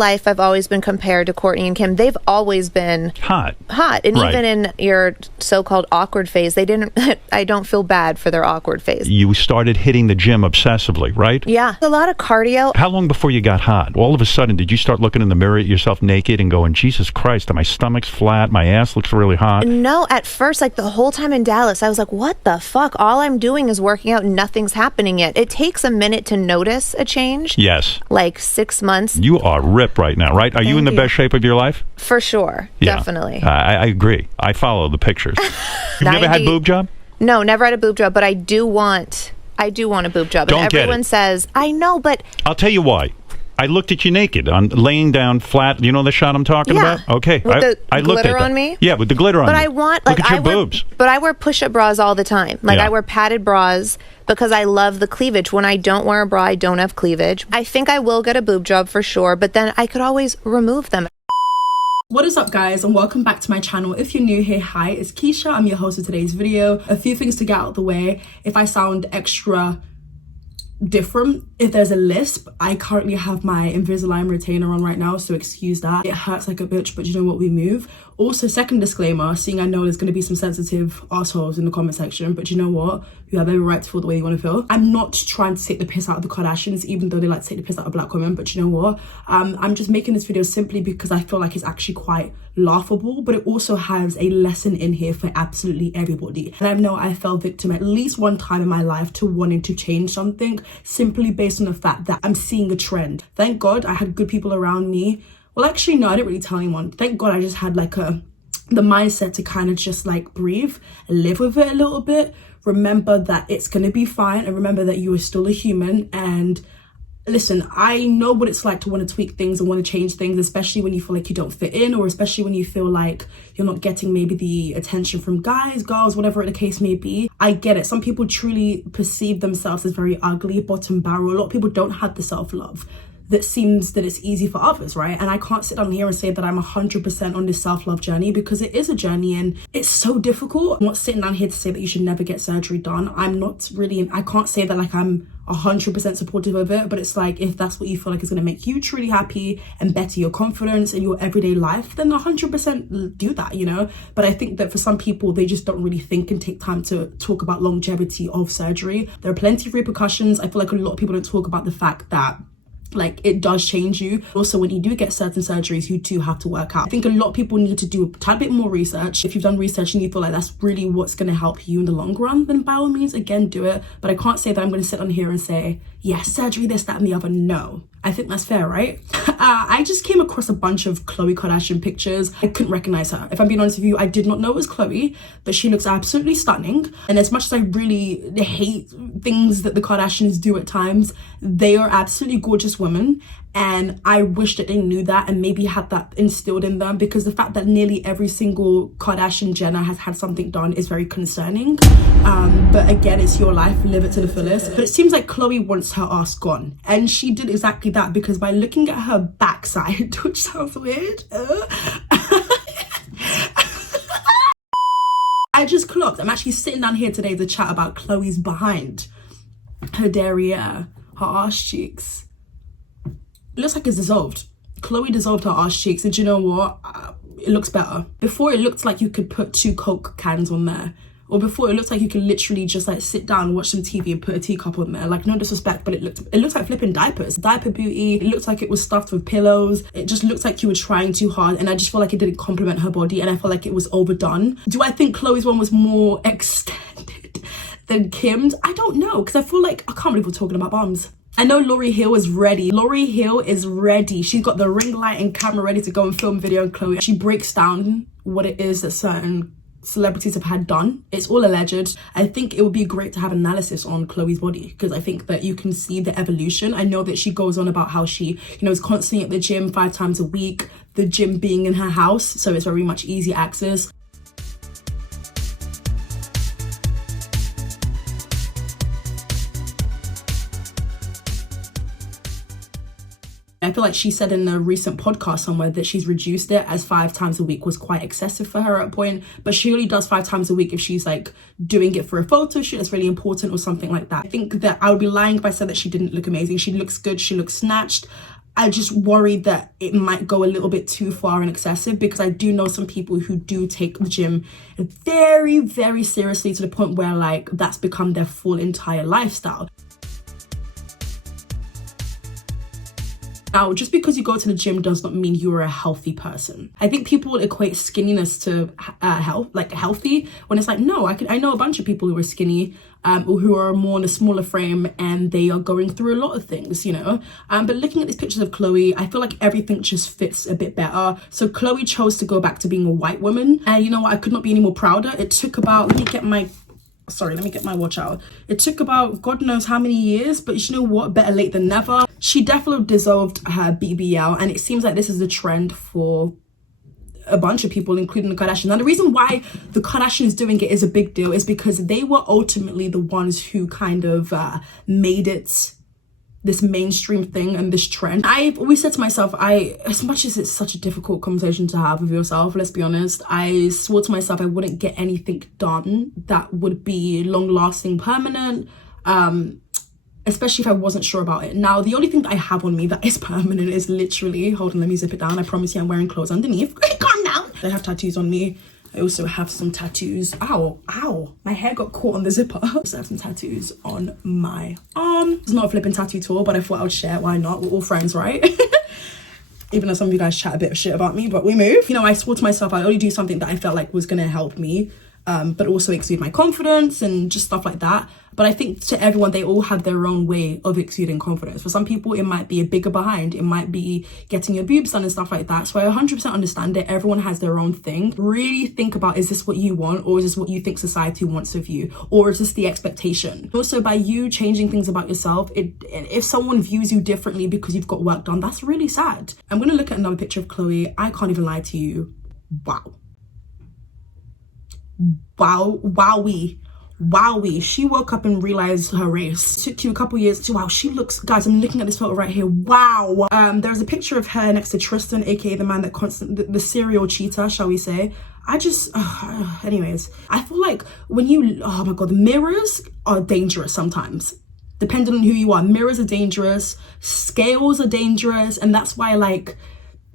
life, I've always been compared to Kourtney and Kim. They've always been hot. And even in your so-called awkward phase, they didn't, I don't feel bad for their awkward phase. You started hitting the gym obsessively, right? Yeah. A lot of cardio. How long before you got hot? All of a sudden, did you start looking in the mirror at yourself naked and going, Jesus Christ, my stomach's flat, my ass looks really hot? No, at first, like the whole time in Dallas, I was like, what the fuck? All I'm doing is working out and nothing's happening yet. It takes a minute to notice a change. Yes. Like 6 months. You are ripped right now, right? Are you in the best shape of your life? For sure. Yeah. Definitely. I agree. I follow the pictures. You've never had boob job? No, never had a boob job, but I do want a boob job. Don't and everyone says, I know, but I'll tell you why. I looked at you naked, on laying down flat. You know the shot I'm talking about? Okay. With the I looked glitter at on me? Yeah, with the glitter on but me. I want, like, look at your boobs. But I wear push-up bras all the time. Like, I wear padded bras because I love the cleavage. When I don't wear a bra, I don't have cleavage. I think I will get a boob job for sure, but then I could always remove them. What is up, guys, and welcome back to my channel. If you're new here, hi, it's Keisha. I'm your host of today's video. A few things to get out of the way. If I sound extra different, if there's a lisp, I currently have my Invisalign retainer on right now, so excuse that. It hurts like a bitch, but you know what, we move. Also, second disclaimer, seeing I know there's going to be some sensitive assholes in the comment section, but you know what, you have every right to feel the way you want to feel. I'm not trying to take the piss out of the Kardashians, even though they like to take the piss out of black women, but you know what, I'm just making this video simply because I feel like it's actually quite laughable, but it also has a lesson in here for absolutely everybody. And I know I fell victim at least one time in my life to wanting to change something simply based on the fact that I'm seeing a trend. Thank God I had good people around me. Well, actually, no, I didn't really tell anyone. Thank God I just had like the mindset to kind of just like breathe and live with it a little bit. Remember that it's going to be fine, and remember that you are still a human. And listen, I know what it's like to want to tweak things and want to change things, especially when you feel like you don't fit in, or especially when you feel like you're not getting maybe the attention from guys, girls, whatever the case may be. I get it. Some people truly perceive themselves as very ugly, bottom barrel. A lot of people don't have the self-love that seems that it's easy for others, right? And I can't sit down here and say that I'm 100% on this self-love journey, because it is a journey and it's so difficult. I'm not sitting down here to say that you should never get surgery done. I'm not really, I can't say that like I'm 100% supportive of it, but it's like, if that's what you feel like is going to make you truly happy and better your confidence in your everyday life, then 100% do that, you know? But I think that for some people, they just don't really think and take time to talk about longevity of surgery. There are plenty of repercussions. I feel like a lot of people don't talk about the fact that like it does change you. Also, when you do get certain surgeries, you do have to work out. I think a lot of people need to do a tad bit more research. If you've done research and you feel like that's really what's going to help you in the long run, then by all means, again, do it. But I can't say that I'm going to sit on here and say, yeah, surgery, this, that, and the other. No. I think that's fair, right? I just came across a bunch of Khloé Kardashian pictures. I couldn't recognize her. If I'm being honest with you, I did not know it was Khloé, but she looks absolutely stunning. And as much as I really hate things that the Kardashians do at times, they are absolutely gorgeous women. And I wish that they knew that and maybe had that instilled in them, because the fact that nearly every single Kardashian Jenner has had something done is very concerning. But again, it's your life, live it to the fullest. But it seems like Khloé wants her ass gone. And she did exactly that, because by looking at her backside, which sounds weird, I just clocked. I'm actually sitting down here today to chat about Khloé's behind, her derriere, her ass cheeks. It looks like it's dissolved. Khloé dissolved her ass cheeks, and you know what? It looks better. Before, it looked like you could put 2 Coke cans on there. Or before, it looked like you could literally just like sit down and watch some TV and put a teacup on there. Like, no disrespect, but it looks like flipping diapers. Diaper beauty. It looked like it was stuffed with pillows. It just looked like you were trying too hard, and I just feel like it didn't compliment her body, and I feel like it was overdone. Do I think Khloé's one was more extended than Kim's? I don't know, because I feel like, I can't believe we're talking about bums. I know Lauryn Hill is ready. Lauryn Hill is ready. She's got the ring light and camera ready to go and film video on Khloé. She breaks down what it is that certain celebrities have had done. It's all alleged. I think it would be great to have analysis on Khloé's body, because I think that you can see the evolution. I know that she goes on about how she, you know, is constantly at the gym 5 times a week, the gym being in her house, so it's very much easy access. I feel like she said in a recent podcast somewhere that she's reduced it, as 5 times a week was quite excessive for her at a point. But she only does 5 times a week if she's like doing it for a photo shoot that's really important or something like that. I think that I would be lying if I said that she didn't look amazing. She looks good. She looks snatched. I just worry that it might go a little bit too far and excessive, because I do know some people who do take the gym very, very seriously, to the point where like that's become their full entire lifestyle. Now, just because you go to the gym does not mean you're a healthy person. I think people equate skinniness to health, like healthy, when it's like, no, I know a bunch of people who are skinny, or who are more in a smaller frame, and they are going through a lot of things, you know. But looking at these pictures of Khloé, I feel like everything just fits a bit better. So Khloé chose to go back to being a white woman, and you know what? I could not be any more prouder. It took about, let me get my watch out. It took about God knows how many years, but you know what? Better late than never. She definitely dissolved her BBL, and it seems like this is a trend for a bunch of people, including the Kardashians. Now, the reason why the Kardashians doing it is a big deal is because they were ultimately the ones who kind of made it this mainstream thing and this trend. I've always said to myself, as much as it's such a difficult conversation to have with yourself, let's be honest, I swore to myself I wouldn't get anything done that would be long lasting, permanent, especially if I wasn't sure about it. Now, the only thing that I have on me that is permanent is literally, hold on, let me zip it down. I promise you I'm wearing clothes underneath. Calm down. I have tattoos on me. I also have some tattoos. Ow, my hair got caught on the zipper. I also have some tattoos on my arm. It's not a flipping tattoo tour, but I thought I would share. Why not? We're all friends, right? Even though some of you guys chat a bit of shit about me, but we move. You know, I swore to myself I'd only do something that I felt like was gonna help me, but also exude my confidence and just stuff like that. But I think to everyone, they all have their own way of exuding confidence. For some people, it might be a bigger behind. It might be getting your boobs done and stuff like that. So I 100% understand it. Everyone has their own thing. Really think about, is this what you want? Or is this what you think society wants of you? Or is this the expectation? Also, by you changing things about yourself, if someone views you differently because you've got work done, that's really sad. I'm going to look at another picture of Khloé. I can't even lie to you. Wowie, she woke up and realized her race. Took you a couple years to, wow, she looks, guys, I'm looking at this photo right here, wow. There's a picture of her next to Tristan, aka the man that the serial cheater, shall we say. Anyways, I feel like when you, oh my God, mirrors are dangerous sometimes. Depending on who you are, mirrors are dangerous, scales are dangerous, and that's why, like,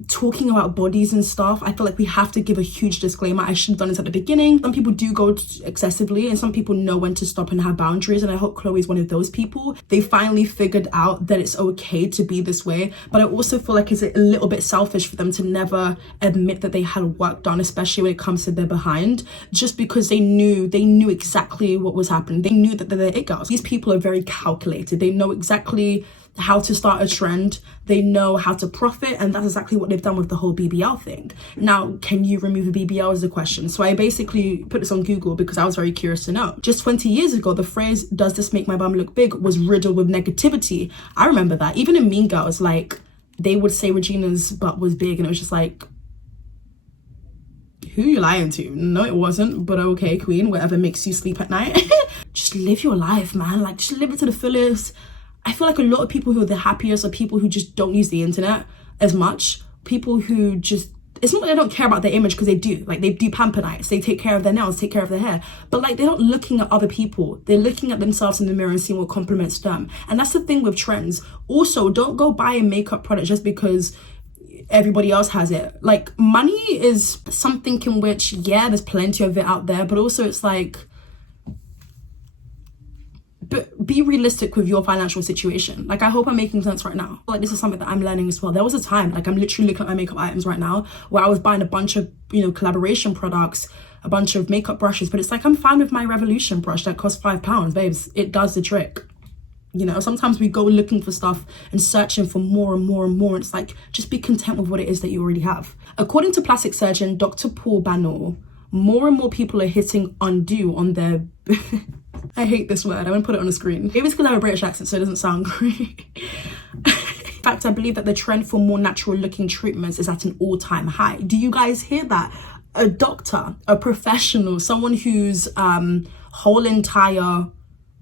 talking about bodies and stuff, I feel like we have to give a huge disclaimer. I should have done this at the beginning. Some people do go excessively, and some people know when to stop and have boundaries, and I hope Khloé is one of those people. They finally figured out that it's okay to be this way, but I also feel like it's a little bit selfish for them to never admit that they had work done, especially when it comes to their behind, just because they knew exactly what was happening. They knew that they're it girls. These people are very calculated. They know exactly how to start a trend, they know how to profit, and that's exactly what they've done with the whole BBL thing. Now, can you remove a BBL is the question. So I basically put this on Google because I was very curious to know. Just 20 years ago, the phrase, "does this make my bum look big?" was riddled with negativity. I remember that. Even in Mean Girls, like, they would say Regina's butt was big, and it was just like, who you lying to? No, it wasn't, but okay, queen, whatever makes you sleep at night. Just live your life, man. Like, just live it to the fullest. I feel like a lot of people who are the happiest are people who just don't use the internet as much. People who just, it's not that they don't care about their image, because they do. Like, they do pamper nights, they take care of their nails, take care of their hair. But like, they're not looking at other people. They're looking at themselves in the mirror and seeing what compliments them. And that's the thing with trends. Also, don't go buy a makeup product just because everybody else has it. Like, money is something in which, yeah, there's plenty of it out there, but also it's like, but be realistic with your financial situation. Like, I hope I'm making sense right now. Like, this is something that I'm learning as well. There was a time, like, I'm literally looking at my makeup items right now where I was buying a bunch of, you know, collaboration products, a bunch of makeup brushes, but it's like, I'm fine with my Revolution brush that costs £5, babes. It does the trick. You know, sometimes we go looking for stuff and searching for more and more and more. And it's like, just be content with what it is that you already have. According to plastic surgeon Dr. Paul Banor, more and more people are hitting undo on their I hate this word. I'm gonna put it on the screen. Maybe it's because I have a British accent, so it doesn't sound great. In fact, I believe that the trend for more natural looking treatments is at an all-time high. Do you guys hear that? A doctor, a professional, someone whose whole entire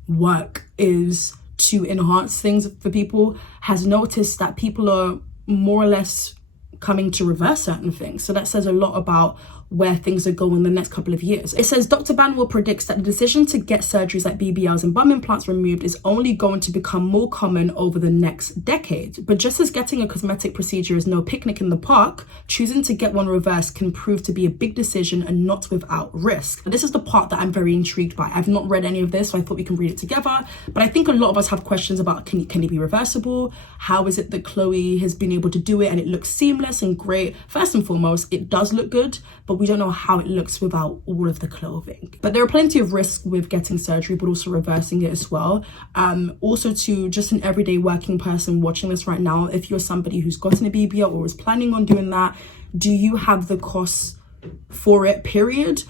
work is to enhance things for people, has noticed that people are more or less coming to reverse certain things. So that says a lot about where things are going in the next couple of years. It says Dr. Banwell predicts that the decision to get surgeries like BBLs and bum implants removed is only going to become more common over the next decade. But just as getting a cosmetic procedure is no picnic in the park, choosing to get one reversed can prove to be a big decision and not without risk. This is the part that I'm very intrigued by. I've not read any of this, so I thought we can read it together. But I think a lot of us have questions about can it be reversible? How is it that Khloé has been able to do it and it looks seamless and great? First and foremost, it does look good, but we don't know how it looks without all of the clothing. But there are plenty of risks with getting surgery, but also reversing it as well. Also to just an everyday working person watching this right now, if you're somebody who's gotten a BBL or is planning on doing that, do you have the costs for it, period,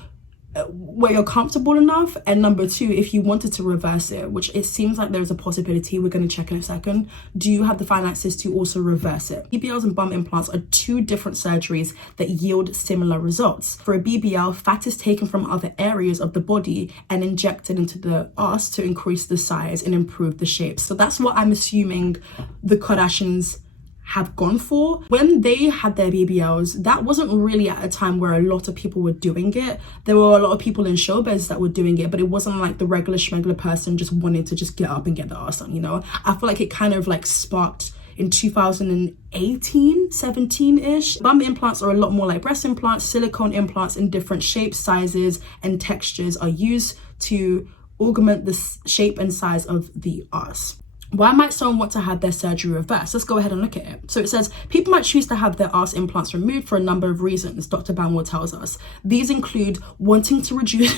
where you're comfortable enough? And number two, if you wanted to reverse it, which it seems like there's a possibility, we're going to check in a second, do you have the finances to also reverse it? BBLs and bum implants are two different surgeries that yield similar results. For a BBL, fat is taken from other areas of the body and injected into the ass to increase the size and improve the shape. So that's what I'm assuming the Kardashians have gone for. When they had their BBLs, that wasn't really at a time where a lot of people were doing it. There were a lot of people in showbiz that were doing it, but it wasn't like the regular schmegular person just wanting to just get up and get the ass on, you know? I feel like it kind of like sparked in 2018, 17-ish. Bum implants are a lot more like breast implants. Silicone implants in different shapes, sizes, and textures are used to augment the shape and size of the ass. Why might someone want to have their surgery reversed? Let's go ahead and look at it. So it says, people might choose to have their ass implants removed for a number of reasons, Dr. Banwell tells us. These include wanting to reduce...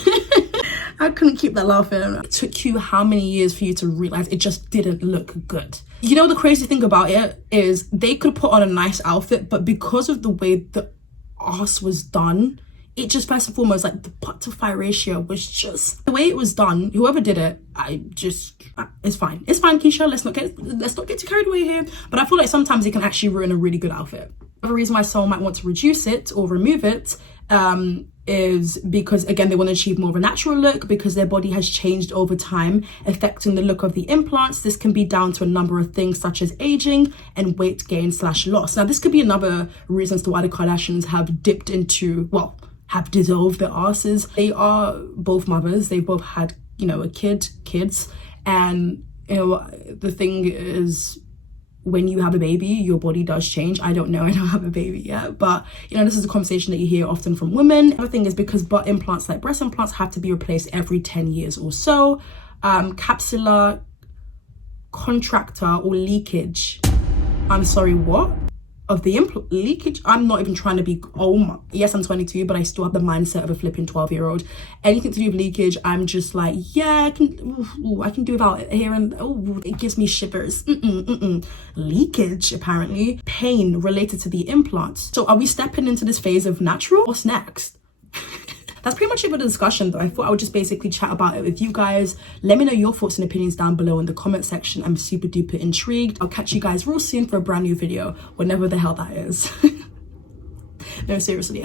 I couldn't keep that laughing. It took you how many years for you to realize it just didn't look good? You know, the crazy thing about it is they could put on a nice outfit, but because of the way the ass was done, it just, first and foremost, like the butt to thigh ratio was just the way it was done. Whoever did it, it's fine. It's fine, Keisha. Let's not get too carried away here. But I feel like sometimes it can actually ruin a really good outfit. The reason why someone might want to reduce it or remove it is because, again, they want to achieve more of a natural look because their body has changed over time, affecting the look of the implants. This can be down to a number of things such as aging and weight gain / loss. Now, this could be another reason as to why the Kardashians have dipped into, well, have dissolved their asses. They are both mothers. They both had, you know, kids. And, you know, the thing is, when you have a baby, your body does change. I don't know, I don't have a baby yet, but, you know, this is a conversation that you hear often from women. The other thing is because butt implants like breast implants have to be replaced every 10 years or so. Capsular contractor or leakage. I'm sorry, what? Of the leakage. I'm not even trying to be, yes, I'm 22, but I still have the mindset of a flipping 12-year-old. Anything to do with leakage, I'm just like, yeah, I can do without it here, and it gives me shivers. Leakage, apparently. Pain related to the implants. So are we stepping into this phase of natural? What's next? That's pretty much it for the discussion, though. I thought I would just basically chat about it with you guys. Let me know your thoughts and opinions down below in the comment section. I'm super duper intrigued. I'll catch you guys real soon for a brand new video, whenever the hell that is. No, seriously.